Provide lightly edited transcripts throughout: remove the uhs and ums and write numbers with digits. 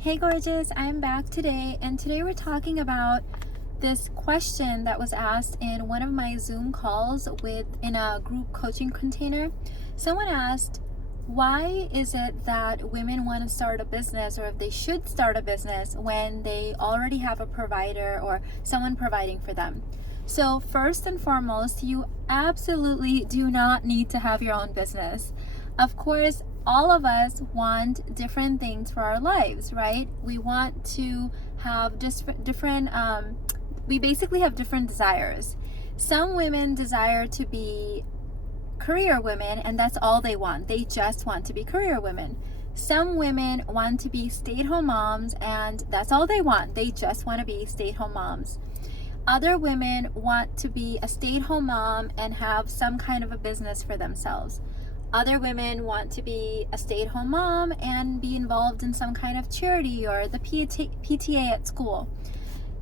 Hey gorgeous, I'm back today, and today we're talking about this question that was asked in one of my Zoom calls in a group coaching container. Someone asked, why is it that women want to start a business, or if they should start a business when they already have a provider or someone providing for them? So first and foremost, you absolutely do not need to have your own business. Of course, all of us want different things for our lives, right? We want to have we basically have different desires. Some women desire to be career women, and that's all they want. They just want to be career women. Some women want to be stay-at-home moms, and that's all they want. They just want to be stay-at-home moms. Other women want to be a stay-at-home mom and have some kind of a business for themselves. Other women want to be a stay-at-home mom and be involved in some kind of charity or the PTA at school.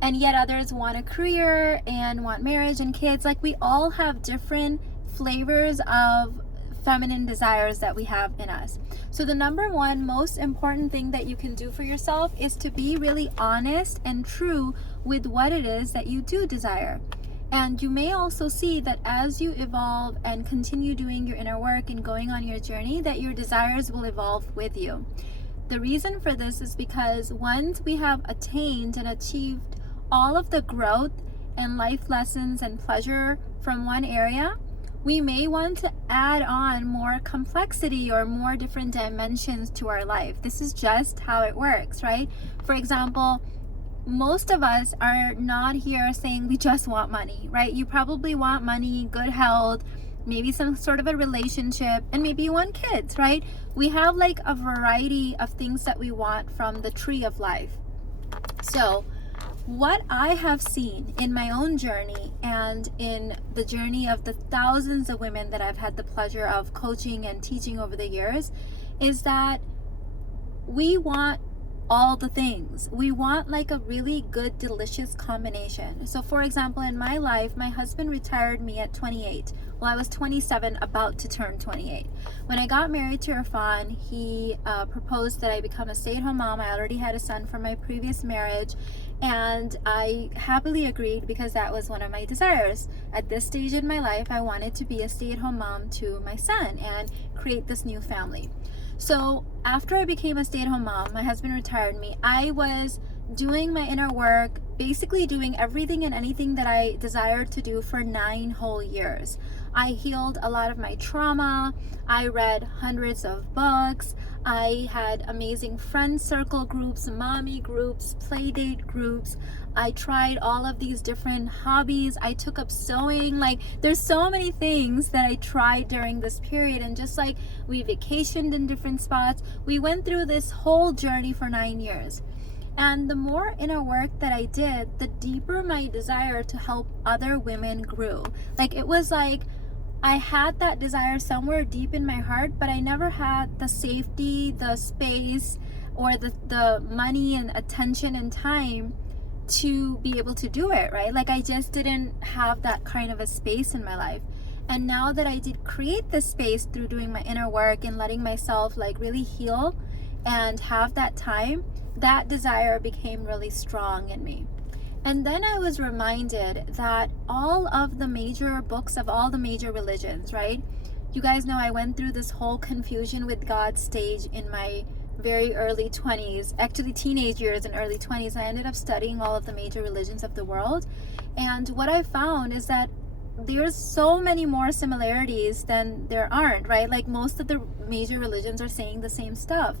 And yet others want a career and want marriage and kids. Like, we all have different flavors of feminine desires that we have in us. So the number one most important thing that you can do for yourself is to be really honest and true with what it is that you do desire. And you may also see that as you evolve and continue doing your inner work and going on your journey, that your desires will evolve with you. The reason for this is because once we have attained and achieved all of the growth and life lessons and pleasure from one area, we may want to add on more complexity or more different dimensions to our life. This is just how it works, right? For example, most of us are not here saying we just want money, right? You probably want money, good health, maybe some sort of a relationship, and maybe you want kids, right? We have like a variety of things that we want from the tree of life. So what I have seen in my own journey and in the journey of the thousands of women that I've had the pleasure of coaching and teaching over the years is that we want all the things. We want like a really good, delicious combination. So for example, in my life, my husband retired me at 28. Well, I was 27, about to turn 28. When I got married to Irfan, he proposed that I become a stay-at-home mom. I already had a son from my previous marriage, and I happily agreed because that was one of my desires. At this stage in my life, I wanted to be a stay-at-home mom to my son and create this new family. So after I became a stay-at-home mom, my husband retired me, I was doing my inner work, basically doing everything and anything that I desired to do for 9 whole years. I healed a lot of my trauma. I read hundreds of books. I had amazing friend circle groups, mommy groups, play date groups. I tried all of these different hobbies. I took up sewing. Like, there's so many things that I tried during this period. And just like we vacationed in different spots, we went through this whole journey for 9 years. And the more inner work that I did, the deeper my desire to help other women grew. Like, it was like I had that desire somewhere deep in my heart, but I never had the safety, the space, or the money and attention and time to be able to do it, right? Like, I just didn't have that kind of a space in my life. And now that I did create this space through doing my inner work and letting myself like really heal and have that time, that desire became really strong in me. And then I was reminded that all of the major books of all the major religions, right? You guys know I went through this whole confusion with God stage in my very early 20s, actually teenage years and early 20s. I ended up studying all of the major religions of the world. And what I found is that there's so many more similarities than there aren't, right? Like, most of the major religions are saying the same stuff.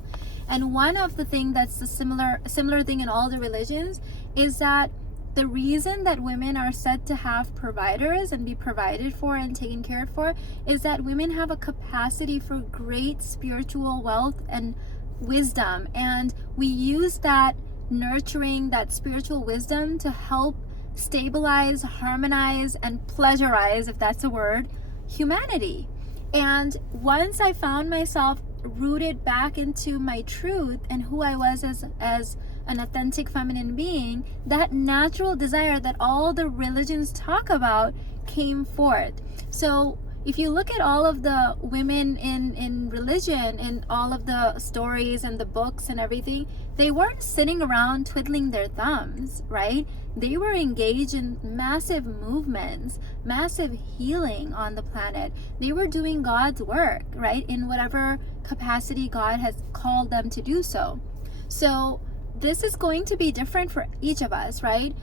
And one of the things that's the similar thing in all the religions is that the reason that women are said to have providers and be provided for and taken care of is that women have a capacity for great spiritual wealth and wisdom. And we use that nurturing, that spiritual wisdom to help stabilize, harmonize, and pleasurize, if that's a word, humanity. And once I found myself rooted back into my truth and who I was as an authentic feminine being, that natural desire that all the religions talk about came forth. So if you look at all of the women in religion and all of the stories and the books and everything, They weren't sitting around twiddling their thumbs, right? They were engaged in massive movements, massive healing on the planet. They were doing God's work, right? In whatever capacity God has called them to do so. So this is going to be different for each of us, right?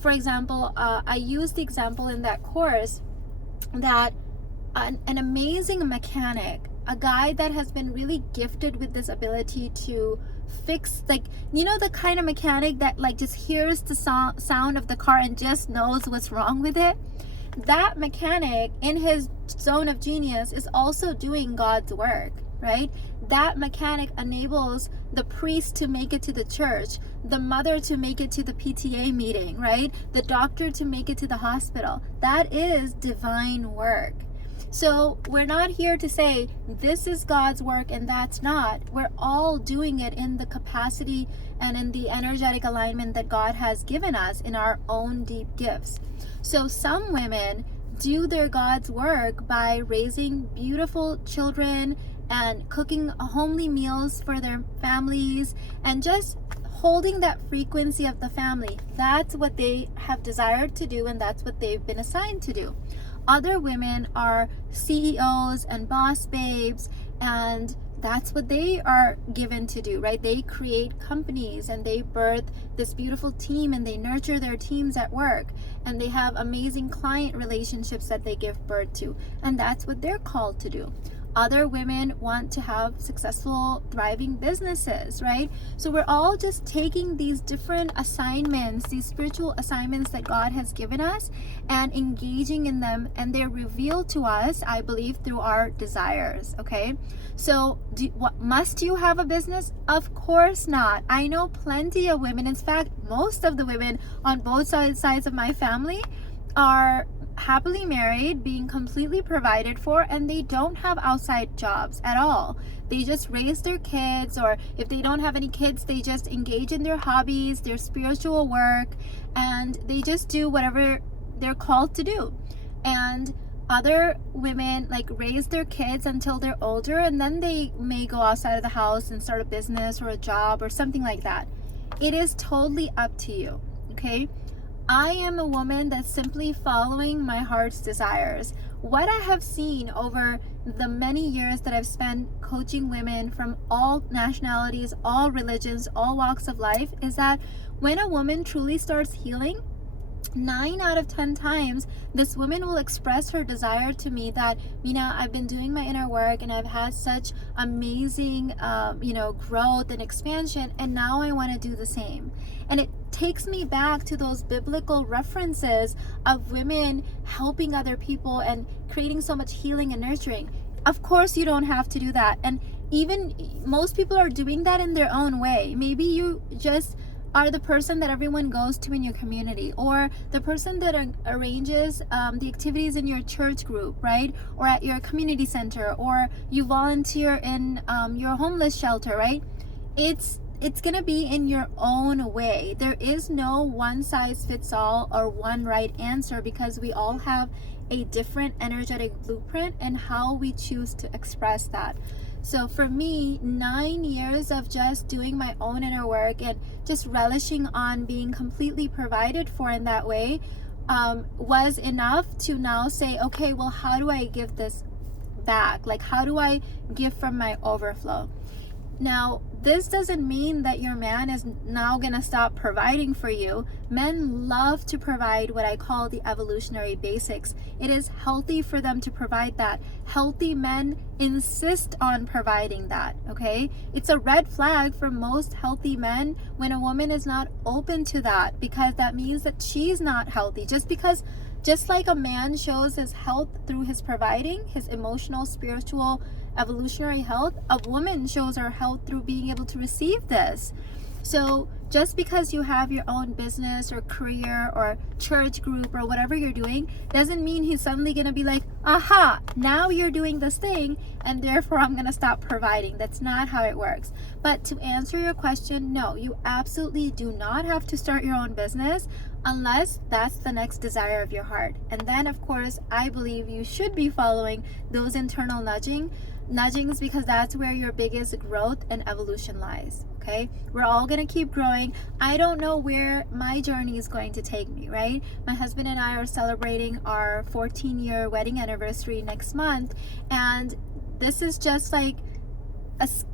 For example, I used the example in that course that an amazing mechanic, a guy that has been really gifted with this ability to fix, like, you know, the kind of mechanic that like just hears the sound of the car and just knows what's wrong with it. That mechanic in his zone of genius is also doing God's work, right? That mechanic enables the priest to make it to the church, the mother to make it to the PTA meeting, right? The doctor to make it to the hospital. That is divine work. So we're not here to say this is God's work and that's not. We're all doing it in the capacity and in the energetic alignment that God has given us in our own deep gifts. So some women do their God's work by raising beautiful children and cooking homely meals for their families and just holding that frequency of the family. That's what they have desired to do, and that's what they've been assigned to do. Other women are CEOs and boss babes, and that's what they are given to do, right? They create companies and they birth this beautiful team and they nurture their teams at work, and they have amazing client relationships that they give birth to, and that's what they're called to do. Other women want to have successful, thriving businesses, right? So we're all just taking these different assignments, these spiritual assignments that God has given us, and engaging in them, and they're revealed to us, I believe, through our desires, okay? So must you have a business? Of course not. I know plenty of women, in fact, most of the women on both sides of my family are happily married, being completely provided for, and they don't have outside jobs at all. They just raise their kids, or if they don't have any kids, they just engage in their hobbies, their spiritual work, and they just do whatever they're called to do. And other women like raise their kids until they're older, and then they may go outside of the house and start a business or a job or something like that. It is totally up to you, okay? I am a woman that's simply following my heart's desires. What I have seen over the many years that I've spent coaching women from all nationalities, all religions, all walks of life, is that when a woman truly starts healing, 9 out of 10 times, this woman will express her desire to me that, Mina, I've been doing my inner work and I've had such amazing, growth and expansion, and now I want to do the same. And it takes me back to those biblical references of women helping other people and creating so much healing and nurturing. Of course, you don't have to do that. And even most people are doing that in their own way. Maybe you just are the person that everyone goes to in your community, or the person that arranges the activities in your church group, right? Or at your community center, or you volunteer in your homeless shelter, right? It's gonna be in your own way. There is no one size fits all or one right answer, because we all have a different energetic blueprint and how we choose to express that. So for me, 9 years of just doing my own inner work and just relishing on being completely provided for in that way was enough to now say, okay, well, how do I give this back? Like, how do I give from my overflow? Now, this doesn't mean that your man is now going to stop providing for you. Men love to provide what I call the evolutionary basics. It is healthy for them to provide that. Healthy men insist on providing that, okay? It's a red flag for most healthy men when a woman is not open to that, because that means that she's not healthy. Just like a man shows his health through his providing, his emotional, spiritual, evolutionary health, a woman shows her health through being able to receive this. So just because you have your own business or career or church group or whatever you're doing doesn't mean he's suddenly going to be like, aha, now you're doing this thing and therefore I'm going to stop providing. That's not how it works. But to answer your question, no, you absolutely do not have to start your own business unless that's the next desire of your heart. And then, of course, I believe you should be following those internal nudgings, because that's where your biggest growth and evolution lies. okay? We're all gonna keep growing. I don't know where my journey is going to take me, right? My husband and I are celebrating our 14-year wedding anniversary next month, and this is just like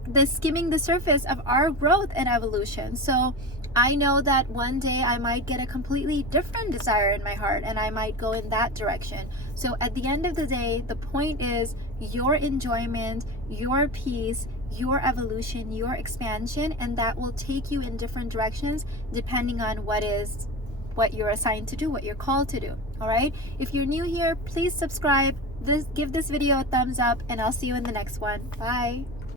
the skimming the surface of our growth and evolution. So I know that one day I might get a completely different desire in my heart and I might go in that direction. So at the end of the day, the point is your enjoyment, your peace, your evolution, your expansion, and that will take you in different directions depending on what you're assigned to do, what you're called to do. All right? If you're new here, please subscribe, give this video a thumbs up, and I'll see you in the next one. Bye.